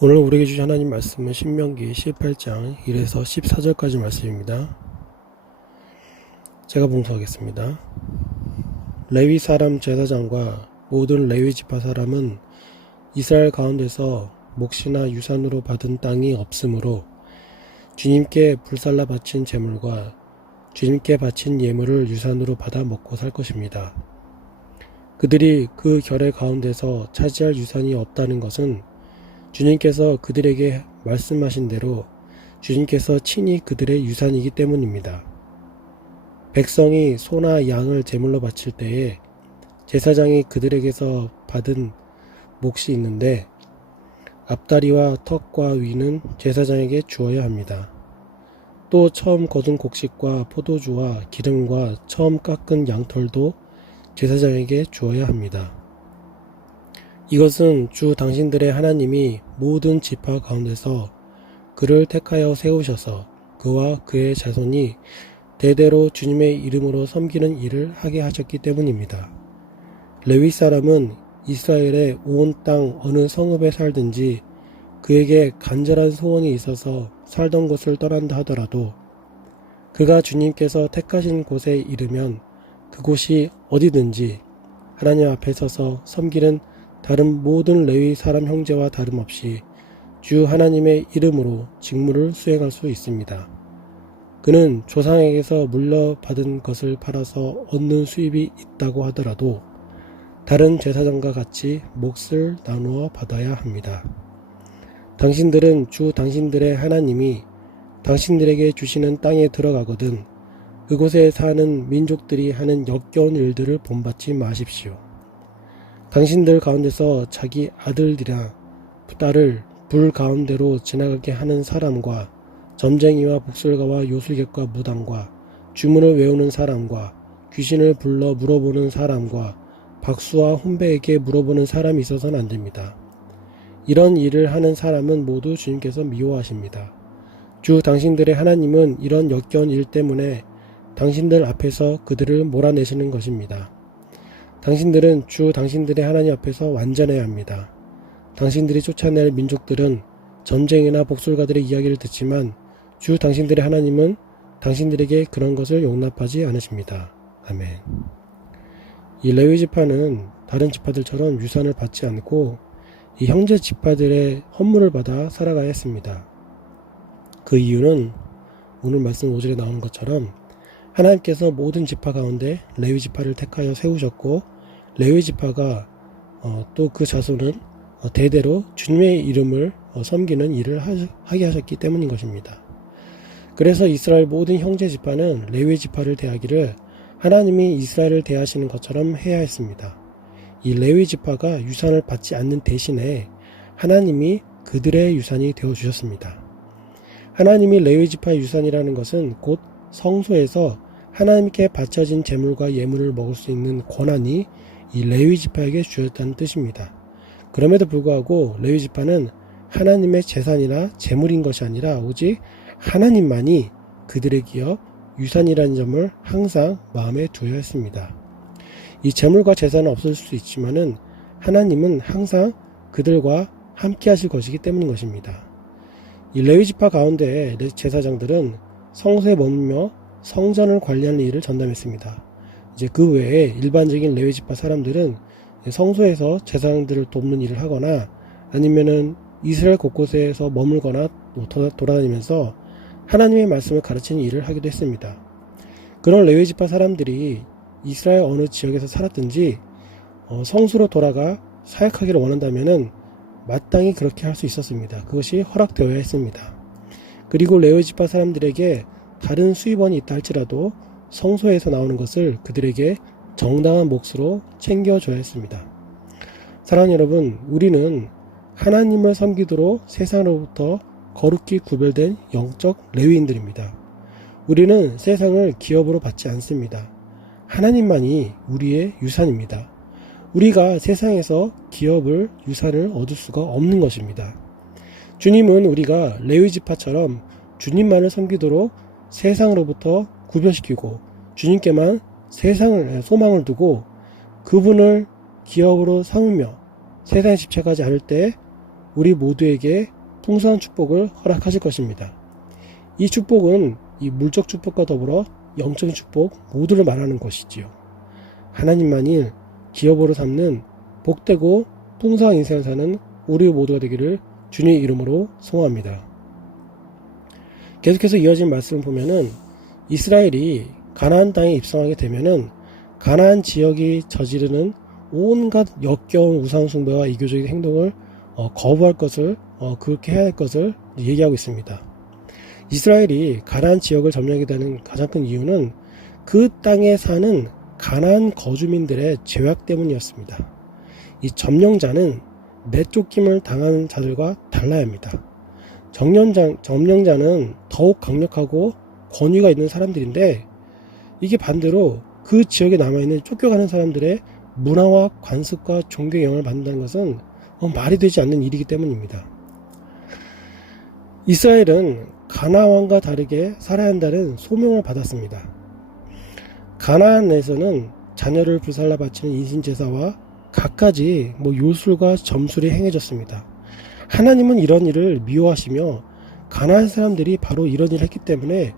오늘 우리에게 주신 하나님 말씀은 신명기 18장 1에서 14절까지 말씀입니다. 제가 봉독하겠습니다. 레위 사람 제사장과 모든 레위 지파 사람은 이스라엘 가운데서 몫이나 유산으로 받은 땅이 없으므로 주님께 불살라 바친 제물과 주님께 바친 예물을 유산으로 받아 먹고 살 것입니다. 그들이 그 결의 가운데서 차지할 유산이 없다는 것은 주님께서 그들에게 말씀하신 대로 주님께서 친히 그들의 유산이기 때문입니다. 백성이 소나 양을 제물로 바칠 때에 제사장이 그들에게서 받은 몫이 있는데 앞다리와 턱과 위는 제사장에게 주어야 합니다. 또 처음 거둔 곡식과 포도주와 기름과 처음 깎은 양털도 제사장에게 주어야 합니다. 이것은 주 당신들의 하나님이 모든 지파 가운데서 그를 택하여 세우셔서 그와 그의 자손이 대대로 주님의 이름으로 섬기는 일을 하게 하셨기 때문입니다. 레위 사람은 이스라엘의 온 땅 어느 성읍에 살든지 그에게 간절한 소원이 있어서 살던 곳을 떠난다 하더라도 그가 주님께서 택하신 곳에 이르면 그곳이 어디든지 하나님 앞에 서서 섬기는 다른 모든 레위 사람 형제와 다름없이 주 하나님의 이름으로 직무를 수행할 수 있습니다. 그는 조상에게서 물려받은 것을 팔아서 얻는 수입이 있다고 하더라도 다른 제사장과 같이 몫을 나누어 받아야 합니다. 당신들은 주 당신들의 하나님이 당신들에게 주시는 땅에 들어가거든 그곳에 사는 민족들이 하는 역겨운 일들을 본받지 마십시오. 당신들 가운데서 자기 아들이나 딸을 불 가운데로 지나가게 하는 사람과 점쟁이와 복술가와 요술객과 무당과 주문을 외우는 사람과 귀신을 불러 물어보는 사람과 박수와 혼배에게 물어보는 사람이 있어서는 안 됩니다. 이런 일을 하는 사람은 모두 주님께서 미워하십니다. 주 당신들의 하나님은 이런 역겨운 일 때문에 당신들 앞에서 그들을 몰아내시는 것입니다. 당신들은 주 당신들의 하나님 앞에서 완전해야 합니다. 당신들이 쫓아낼 민족들은 전쟁이나 복술가들의 이야기를 듣지만 주 당신들의 하나님은 당신들에게 그런 것을 용납하지 않으십니다. 아멘. 이 레위 지파는 다른 지파들처럼 유산을 받지 않고 이 형제 지파들의 헌물을 받아 살아가야 했습니다. 그 이유는 오늘 말씀 5절에 나오는 것처럼 하나님께서 모든 지파 가운데 레위 지파를 택하여 세우셨고 레위 지파가 또 그 자손은 대대로 주님의 이름을 섬기는 일을 하게 하셨기 때문인 것입니다. 그래서 이스라엘 모든 형제 지파는 레위 지파를 대하기를 하나님이 이스라엘을 대하시는 것처럼 해야 했습니다. 이 레위 지파가 유산을 받지 않는 대신에 하나님이 그들의 유산이 되어주셨습니다. 하나님이 레위 지파의 유산이라는 것은 곧 성소에서 하나님께 바쳐진 제물과 예물을 먹을 수 있는 권한이 이 레위 지파에게 주었다는 뜻입니다. 그럼에도 불구하고 레위 지파는 하나님의 재산이나 제물인 것이 아니라 오직 하나님만이 그들의 기업 유산이라는 점을 항상 마음에 두어야 했습니다. 이 제물과 재산은 없을 수 있지만은 하나님은 항상 그들과 함께 하실 것이기 때문인 것입니다. 이 레위 지파 가운데 제사장들은 성소에 머물며 성전을 관리하는 일을 전담했습니다. 이제 그 외에 일반적인 레위 지파 사람들은 성소에서 제사장들을 돕는 일을 하거나 아니면은 이스라엘 곳곳에서 머물거나 돌아다니면서 하나님의 말씀을 가르치는 일을 하기도 했습니다. 그런 레위 지파 사람들이 이스라엘 어느 지역에서 살았든지 성수로 돌아가 사역하기를 원한다면은 마땅히 그렇게 할 수 있었습니다. 그것이 허락되어야 했습니다. 그리고 레위 지파 사람들에게 다른 수입원이 있다 할지라도 성소에서 나오는 것을 그들에게 정당한 몫으로 챙겨줘야 했습니다. 사랑하는 여러분, 우리는 하나님을 섬기도록 세상으로부터 거룩히 구별된 영적 레위인들입니다. 우리는 세상을 기업으로 받지 않습니다. 하나님만이 우리의 유산입니다. 우리가 세상에서 기업을, 유산을 얻을 수가 없는 것입니다. 주님은 우리가 레위 지파처럼 주님만을 섬기도록 세상으로부터 구별시키고 주님께만 세상을 소망을 두고 그분을 기업으로 삼으며 세상에 집착하지 않을 때 우리 모두에게 풍성한 축복을 허락하실 것입니다. 이 축복은 이 물적 축복과 더불어 영적인 축복 모두를 말하는 것이지요. 하나님만이 기업으로 삼는 복되고 풍성한 인생을 사는 우리 모두가 되기를 주님의 이름으로 소원합니다. 계속해서 이어진 말씀을 보면은 이스라엘이 가나안 땅에 입성하게 되면은 가나안 지역이 저지르는 온갖 역겨운 우상숭배와 이교적인 행동을 거부할 것을 그렇게 해야 할 것을 얘기하고 있습니다. 이스라엘이 가나안 지역을 점령하게 되는 가장 큰 이유는 그 땅에 사는 가나안 거주민들의 죄악 때문이었습니다. 이 점령자는 내쫓김을 당하는 자들과 달라야 합니다. 점령자는 더욱 강력하고 권위가 있는 사람들인데 이게 반대로 그 지역에 남아있는 쫓겨가는 사람들의 문화와 관습과 종교의 영향을 받는다는 것은 말이 되지 않는 일이기 때문입니다. 이스라엘은 가나안 왕과 다르게 살아야 한다는 소명을 받았습니다. 가나안에서는 자녀를 불살라 바치는 인신제사와 갖가지 요술과 점술이 행해졌습니다. 하나님은 이런 일을 미워하시며 가나안 사람들이 바로 이런 일을 했기 때문에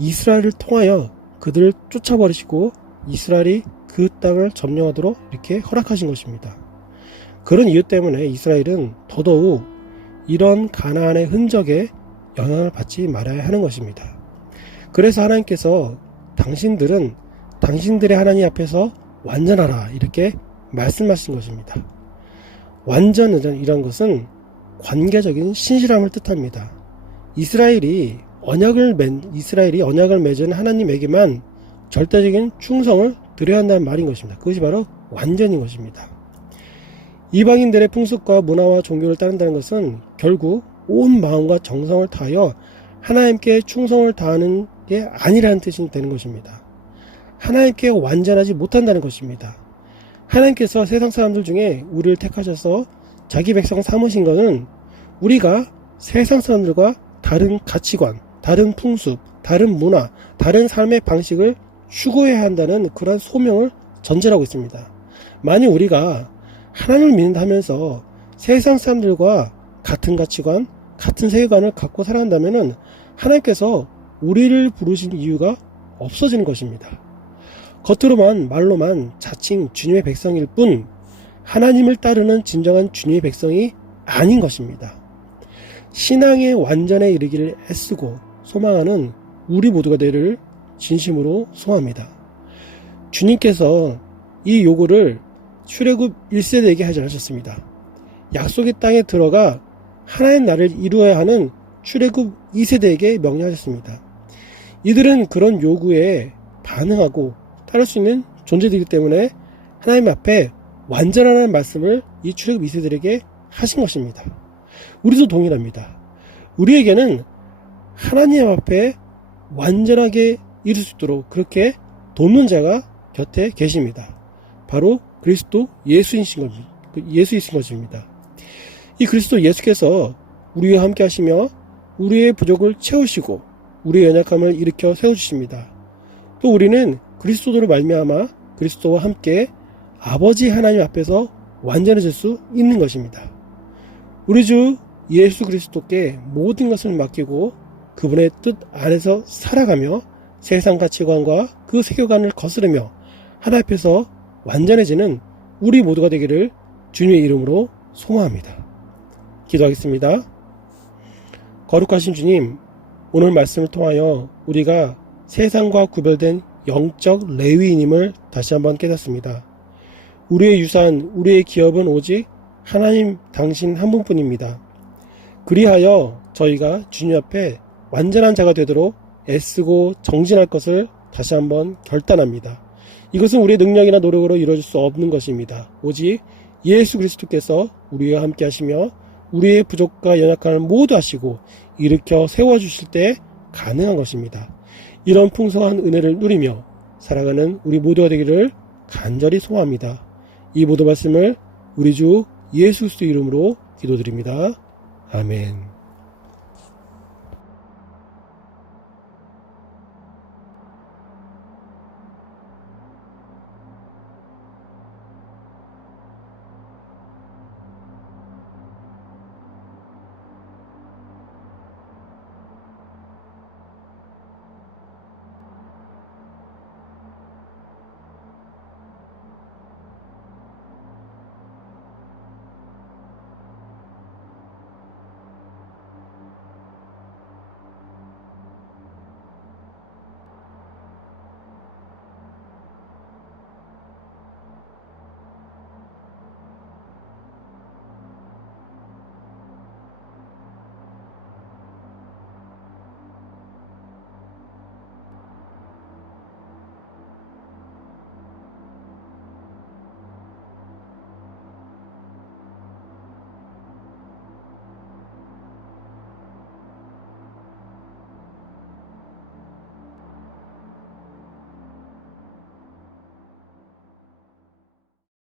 이스라엘을 통하여 그들을 쫓아버리시고 이스라엘이 그 땅을 점령하도록 이렇게 허락하신 것입니다. 그런 이유 때문에 이스라엘은 더더욱 이런 가나안의 흔적에 영향을 받지 말아야 하는 것입니다. 그래서 하나님께서 당신들은 당신들의 하나님 앞에서 완전하라 이렇게 말씀하신 것입니다. 완전이란 것은 관계적인 신실함을 뜻합니다. 이스라엘이 언약을 맺은 하나님에게만 절대적인 충성을 드려야 한다는 말인 것입니다. 그것이 바로 완전인 것입니다. 이방인들의 풍습과 문화와 종교를 따른다는 것은 결국 온 마음과 정성을 다하여 하나님께 충성을 다하는 게 아니라는 뜻이 되는 것입니다. 하나님께 완전하지 못한다는 것입니다. 하나님께서 세상 사람들 중에 우리를 택하셔서 자기 백성 삼으신 것은 우리가 세상 사람들과 다른 가치관, 다른 풍습, 다른 문화, 다른 삶의 방식을 추구해야 한다는 그러한 소명을 전제하고 있습니다. 만약 우리가 하나님을 믿는다 하면서 세상 사람들과 같은 가치관, 같은 세계관을 갖고 살아간다면 하나님께서 우리를 부르신 이유가 없어지는 것입니다. 겉으로만 말로만 자칭 주님의 백성일 뿐 하나님을 따르는 진정한 주님의 백성이 아닌 것입니다. 신앙의 완전에 이르기를 애쓰고 소망하는 우리 모두가 되기를 진심으로 소원합니다. 주님께서 이 요구를 출애굽 1세대에게 하지 않으셨습니다. 약속의 땅에 들어가 하나의 나라를 이루어야 하는 출애굽 2세대에게 명령하셨습니다. 이들은 그런 요구에 반응하고 따를 수 있는 존재들이기 때문에 하나님 앞에 완전하라는 말씀을 이 출애굽 2세대에게 하신 것입니다. 우리도 동일합니다. 우리에게는 하나님 앞에 완전하게 이룰 수 있도록 그렇게 돕는 자가 곁에 계십니다. 바로 그리스도 예수이신 것입니다. 이 그리스도 예수께서 우리와 함께 하시며 우리의 부족을 채우시고 우리의 연약함을 일으켜 세워주십니다. 또 우리는 그리스도로 말미암아 그리스도와 함께 아버지 하나님 앞에서 완전해질 수 있는 것입니다. 우리 주 예수 그리스도께 모든 것을 맡기고 그분의 뜻 안에서 살아가며 세상 가치관과 그 세계관을 거스르며 하나님 앞에서 완전해지는 우리 모두가 되기를 주님의 이름으로 소망합니다. 기도하겠습니다. 거룩하신 주님, 오늘 말씀을 통하여 우리가 세상과 구별된 영적 레위인임을 다시 한번 깨닫습니다. 우리의 유산, 우리의 기업은 오직 하나님 당신 한 분뿐입니다. 그리하여 저희가 주님 앞에 완전한 자가 되도록 애쓰고 정진할 것을 다시 한번 결단합니다. 이것은 우리의 능력이나 노력으로 이루어질 수 없는 것입니다. 오직 예수 그리스도께서 우리와 함께 하시며 우리의 부족과 연약함을 모두 하시고 일으켜 세워주실 때 가능한 것입니다. 이런 풍성한 은혜를 누리며 살아가는 우리 모두가 되기를 간절히 소원합니다. 이 모든 말씀을 우리 주 예수 그리스도 이름으로 기도드립니다. 아멘.